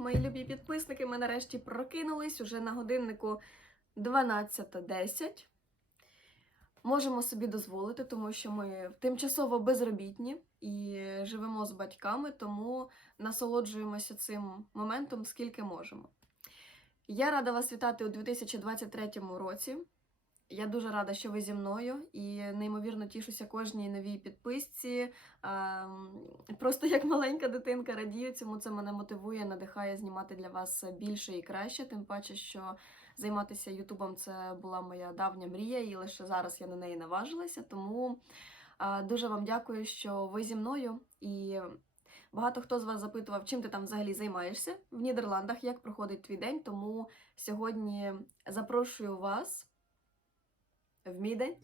мої любі підписники. Ми нарешті прокинулись уже на годиннику 12.10. Можемо собі дозволити, тому що ми тимчасово безробітні і живемо з батьками, тому насолоджуємося цим моментом скільки можемо. Я рада вас вітати у 2023 році. Я дуже рада, що ви зі мною і неймовірно тішуся кожній новій підписці. Ем, Просто як маленька дитинка радію цьому, це мене мотивує, надихає знімати для вас більше і краще. Тим паче, що займатися Ютубом це була моя давня мрія, і лише зараз я на неї наважилася. Тому е, дуже вам дякую, що ви зі мною. І багато хто з вас запитував, чим ти там взагалі займаєшся в Нідерландах, як проходить твій день. Тому сьогодні запрошую вас в мій день.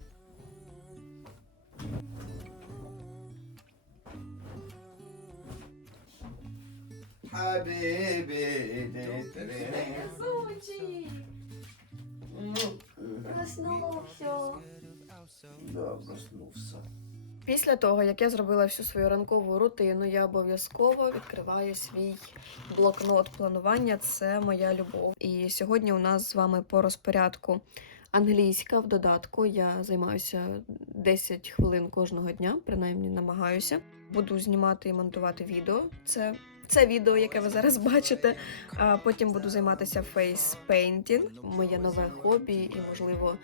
Проснувся. Після того, як я зробила всю свою ранкову рутину, я обов'язково відкриваю свій блокнот планування. Це моя любов. І сьогодні у нас з вами по розпорядку англійська в додатку. Я займаюся 10 хвилин кожного дня, принаймні намагаюся. Буду знімати і монтувати відео. Це це відео, яке ви зараз бачите. А потім буду займатися фейспейнтінг, моє нове хобі і, можливо,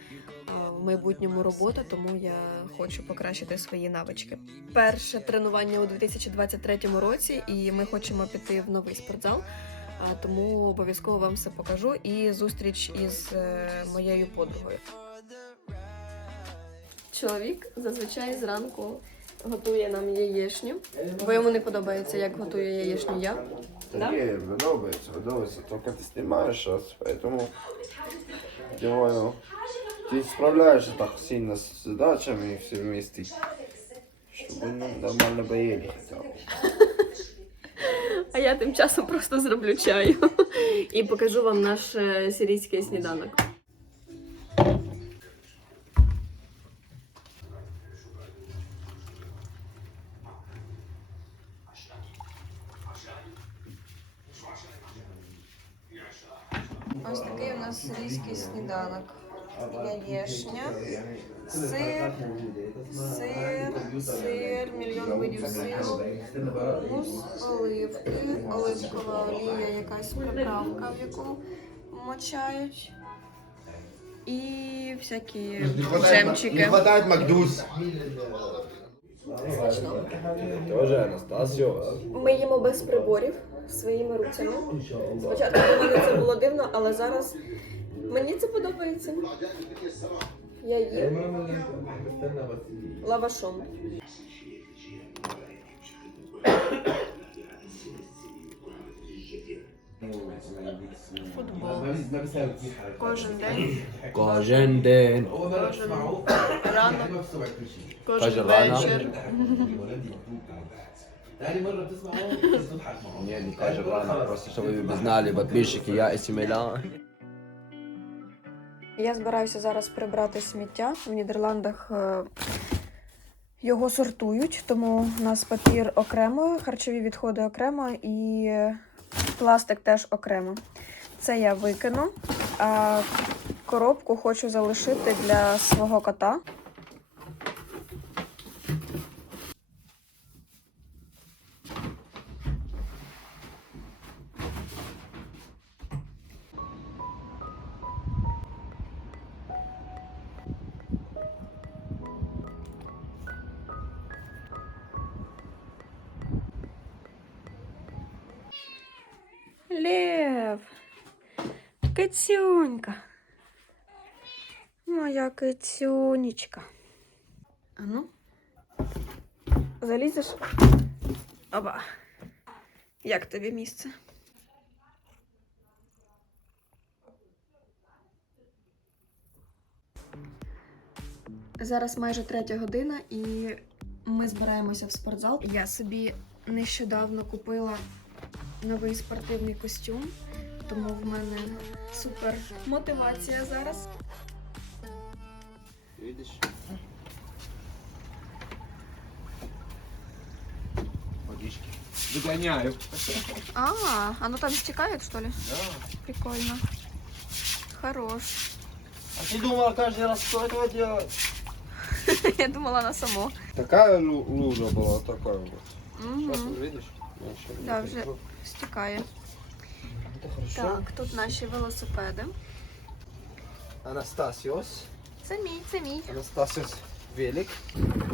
в майбутньому робота, тому я хочу покращити свої навички. Перше тренування у 2023 році, і ми хочемо піти в новий спортзал. А тому обов'язково вам все покажу і зустріч із е, моєю подругою. Чоловік зазвичай зранку готує нам яєшню, бо йому не подобається, як готую яєшню я. Да? Не, подобається, подобається. Тільки ти знімаєш зараз, поэтому думаю, ти справляєшся так сильно з задачами все вместе, щоб ну, нормально поїли хоча б. Я тим часом просто зроблю чаю і покажу вам наш е, сирійський сніданок. Ось такий у нас сирійський сніданок. Яєшня, сир, сир, сир, мільйон видів сиру, Мус, оливки, оливкова олія, якась приправка, в яку мочають. І всякі джемчики. хватает Макдусь. Смачно. Тоже Анастасіо. Ми їмо без приборів своїми руцями. Спочатку для мене це було дивно, але зараз мені це подобається. Я їм лавашом. Футбол. Кожен день, Кожен день. кожен ранок, кожен Кожен вечір. Ні, не каже рано, просто щоб ви знали, подписчики, я із Мілан. Я збираюся зараз прибрати сміття. В Нідерландах е, його сортують, тому у нас папір окремо, харчові відходи окремо і пластик теж окремо. Це я викину, а коробку хочу залишити для свого кота. Лев, кицюнька. Моя кицюнечка. А ну, залізеш? Оба. Як тобі місце? Зараз майже третя година і ми збираємося в спортзал. Я собі нещодавно купила новий спортивний костюм, тому в мене супер мотивація зараз. Видиш? Водички. Догоняю. А, оно там стекает, что ли? Да. Прикольно. Хорош. А ты думал каждый раз, что этого делать? Я думала, она само. Такая лу- лужа была, такая вот. Угу. Сейчас видишь? Вообще не Да, так. стікає. Так, тут наші велосипеди. Анастасиос. Це мій, це мій. Анастасиос велик.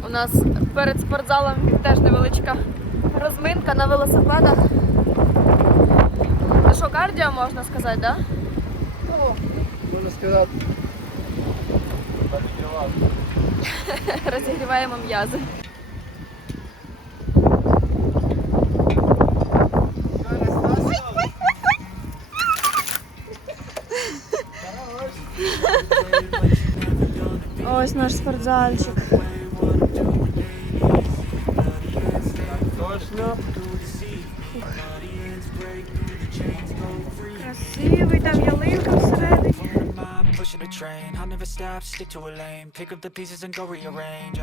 У нас перед спортзалом теж невеличка розминка на велосипедах. Це що, кардіо можна сказати, так? Ну, можно сказать, Розігріваємо м'язи. Ось Точно. Красивий, там ялинка всередині. pushing a train. I'll never stop, stick to a lane. Pick up the pieces and go rearrange.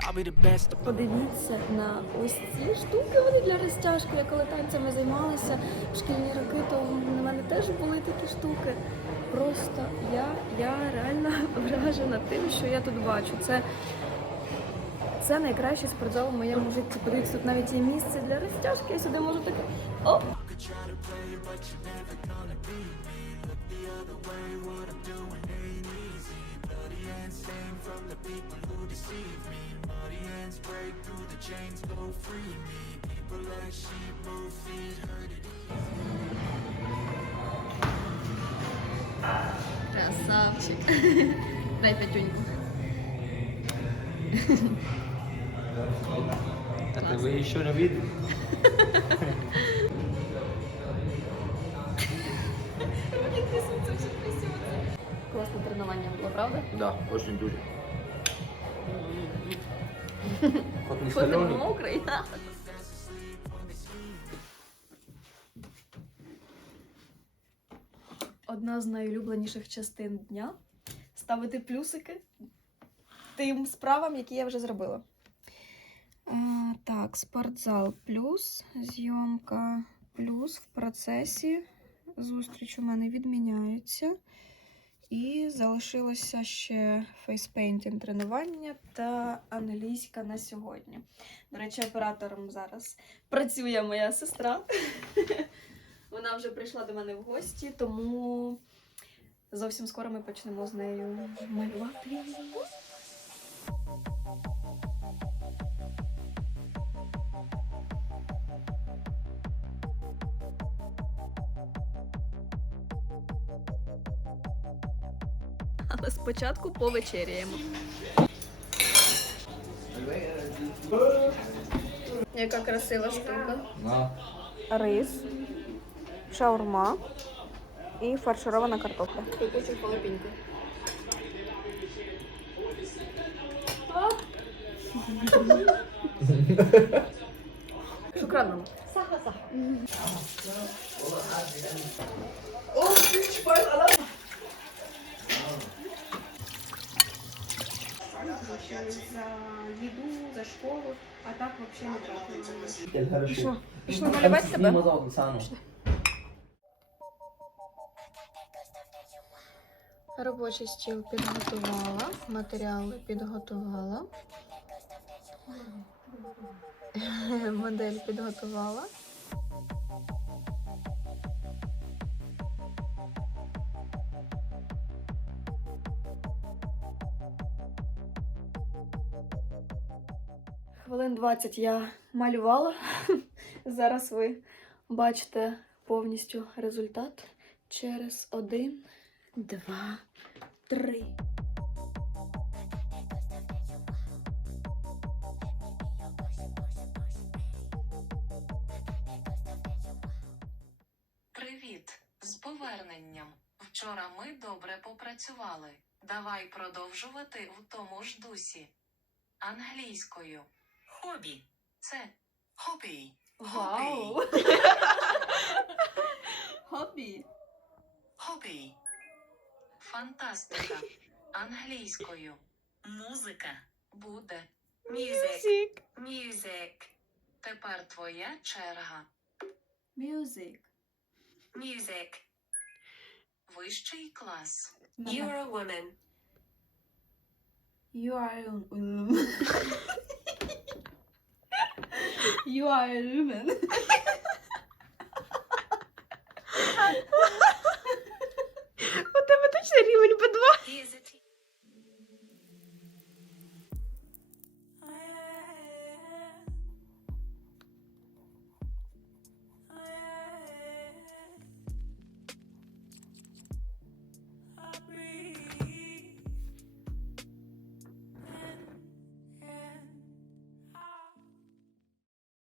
I'll be the best. Подивіться на ось ці штуки, вони для розтяжки. Я коли танцями займалася в шкільні роки, то на мене теж були такі штуки. Просто я, я реально вражена тим, що я тут бачу. Це, це найкращий спортзал в моєму житті. Подивіться, тут навіть є місце для розтяжки. Я сюди можу так. Оп! Красавчик. Дай пятюньку. Это вы еще не видели? Класне тренування було, правда? Да, очень дуже. Хоть не Хоч ти соленый. мокрий. Одна з найулюбленіших частин дня ставити плюсики тим справам, які я вже зробила. А, так, спортзал плюс, зйомка плюс в процесі. Зустріч у мене відміняється. І залишилося ще фейспейнтінг тренування та англійська на сьогодні. До речі, оператором зараз працює моя сестра. Вона вже прийшла до мене в гості, тому зовсім скоро ми почнемо з нею малювати. Але спочатку повечеряємо. Яка красива штука. Рис, шаурма і фарширована картопля. Кучу халапіньку. Шукран нам. За їду, за школу, а так взагалі не трапило. Пішла. Пішла малювати тебе? Робочий стіл підготувала, матеріали підготувала. Модель підготувала. Хвилин 20 я малювала. Зараз ви бачите повністю результат через один, два, три. Привіт, з поверненням. Вчора ми добре попрацювали. Давай продовжувати в тому ж дусі. Англійською. Хобі. Це хобі. Вау! Хобі. Хобі. Фантастика. Англійською. Музика. Буде. Music. Music. Тепер твоя черга. Music. Music. Вищий клас. You're a woman. You are a woman. You are a woman. Це рівень Б2.